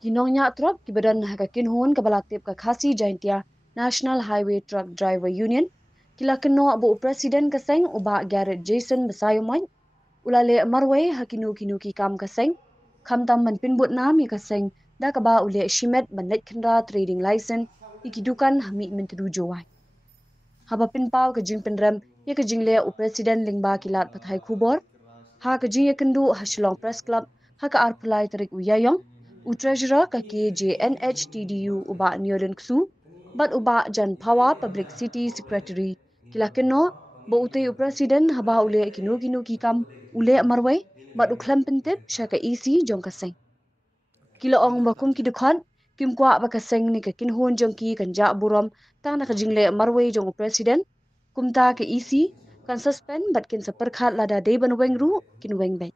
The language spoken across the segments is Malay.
Ginongnya truck kibadan hakakin hun kabalatip ka khasi jaintia National Highway Truck Driver Union kila keno bu presiden kaseng uba Garrett Jason Basayomai ulale marway hakinu kinu ki kam kaseng khamtam man pinbut nam ya kaseng da kaba ule shimet banlet khandra trading license ikidukan hami mentru jowai haba pinpau ka jing penrem ya ka jingle u presiden lingba kilat pathai khubor ha ka jing ya kendu ha Shillong Press Club ha ka arphlai tarik uyayong u treasurer ka KJNHTDU uba Nyoden Ksu bat uba Jan Pawa Public City Secretary kila keno bo utay u presiden haba ule kinu ki kam ule marway bat ukhlam pentip syaka isi jong kaseng kila ong bakum ki dukhan kim kwa ba kaseng ni ka kinhun jong ki kanja burom tang na ka jingle marway jong u presiden kumta ke isi kan suspend bat kin saperkhat lada deban wengru kin wengbei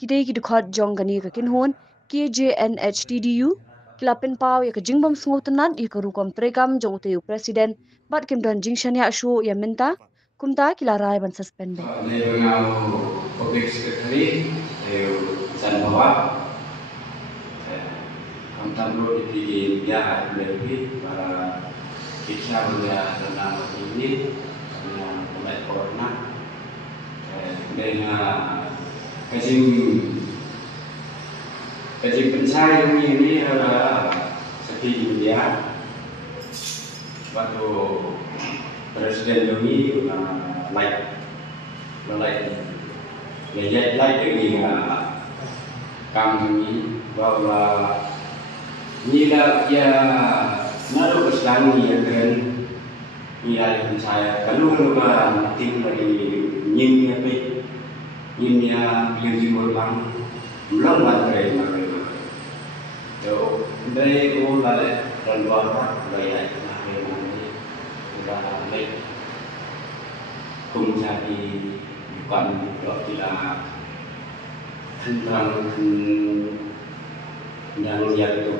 kidei ki dukhat jong gani ka kinhun KJNHTDU kilapin pau ya ka jingbam sungutanat ya ka rukom pregam jong uteyu presiden bat kim don jingshan ya shu ya minta kumta kilarai ban suspend be Ini dengan public secretary San Bawa kami perlu dipilih dia lebih para kita punya dalam ini dengan pemain corona dengan kajing pencari ini adalah seperti dia waktu presiden ini like ini kami bahwa nila ya naruh keselangu yang keren nila saya kalau lupa tim dari nyimnya pe nyimnya yang dimulai belum materi so dari itu ada dan luar dari ini sudah naik jadi bukan tidak tentang dan lihat itu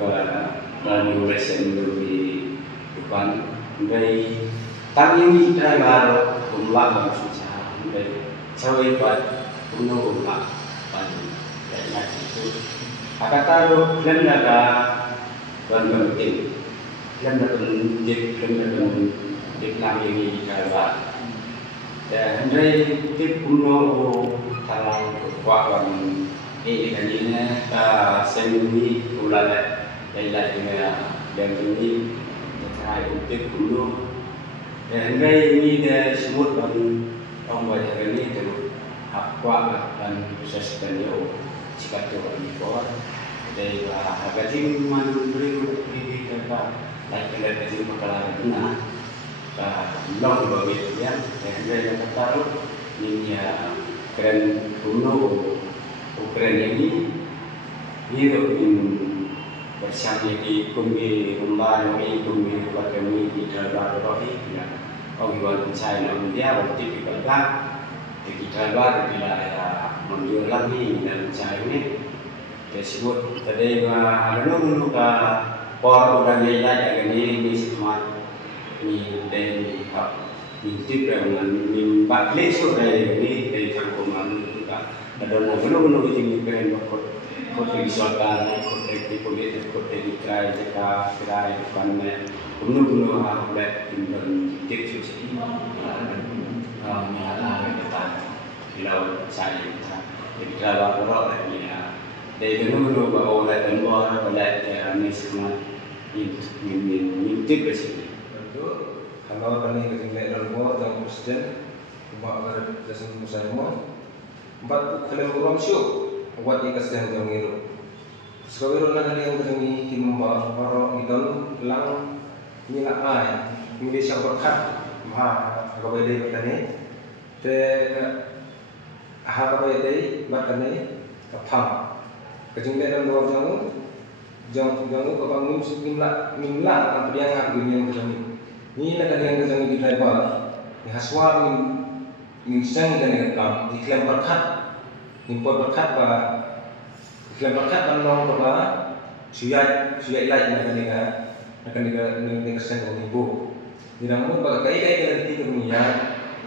dalam resen di depan dari tadi ini driver umlah susah dari cewek buat penuh umlah pada itu akan taruh klaim ada bantuan tim klaim ada deklar ini driver dan dari tim penuh talang kuat ini seni ulama dari dan ini cara untuk dulu dan ini dia sebut orang banyak ini itu apa dan proses beliau jika tu impor dari harga mana beri kita lagi lagi makalah benar long begitu ya dan dia taruh ini ya keren kuno Ukraina ini hidup bersama di bumi rumah ini bumi tempat kami di dalam rohi ya orang luar China dia waktu di Belanda di dalam bila menjual lagi dan China ini disebut tadi ada nunggu ke por orang lain ini semua ini dari intip dengan nimbat lesur dari cangkuman ada nunggu itu keren bakot kote disolkan kote dipolitik kote dikrai jika krai depannya nunggu boleh timbul tip suci mengalah kita bilau saya jadi kalau orang lagi ya dari nunggu bawa oleh dan bawa oleh ini semua intip bersih itu kalau kami ketinggalan dalam bawa dan presiden bawa ke dasar musaimon empat kalian ulang show buat ikas yang mengiru. Sekarang orang yang kami timba para idol lang nila ay Indonesia berkat mah agak beda bertani. Te agak beda bertani kapang. Kejengkelan dua jangu kebangun mimla apa dia ngak dunia kejami. Ini nak yang kejami di driver. Haswa minsang dan kam diklaim berkat impor berkat ba diklaim berkat menolong ba suyai lain akan dengan kesan ibu diramu ba kai nanti dunia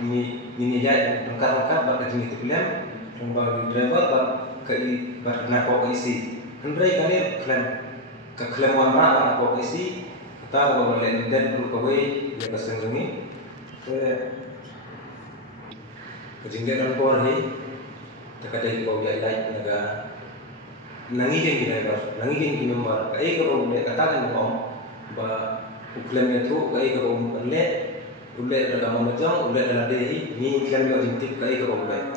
ini ya berkat ba kejeng itu klaim bagi driver bat nak kok isi. Hendrai kali klaim warna nak kok isi. Kita kalau boleh dan berkawai dia pasang ini. Kejengkelan kau ni, terkadang kau biar lain naga nangijin driver, nangijin member. Kai kalau boleh katakan kau, bah klaim itu kai kalau boleh dalam macam boleh dalam diri, ni klaim yang jintik kai kalau boleh.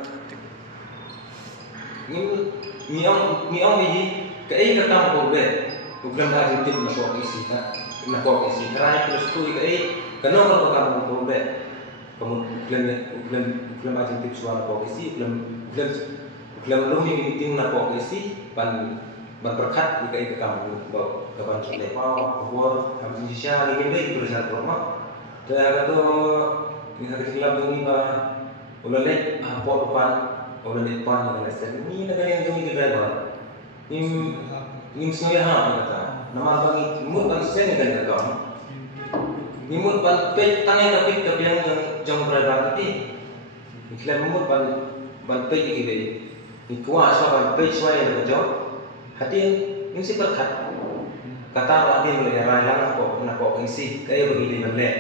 Ni orang ni kai kata kau boleh, klaim dah jintik nak kau isi, kerana terus tu kai kenapa kau boleh. Kamu klaim aja tip suara polisi, klaim lu ni tim nak polisi, ban berkat jika kamu bawa kapan sudah bawa habis Indonesia lagi baik berusaha rumah. Dan kata ini hari kelab ini bah, ulale apa depan, ulale depan yang lesen. Ini negara yang jauh driver. Ini semua yang kata. Nama bagi mut bagi saya negara kamu. Nimut ban pej tangan tapi yang jong driver tadi. Iklan nimut ban pej gile. Ni kuah so ban pej suai yang jong. Hati ini si berkat. Kata awak dia boleh rai lang nak isi. Kaya begini boleh.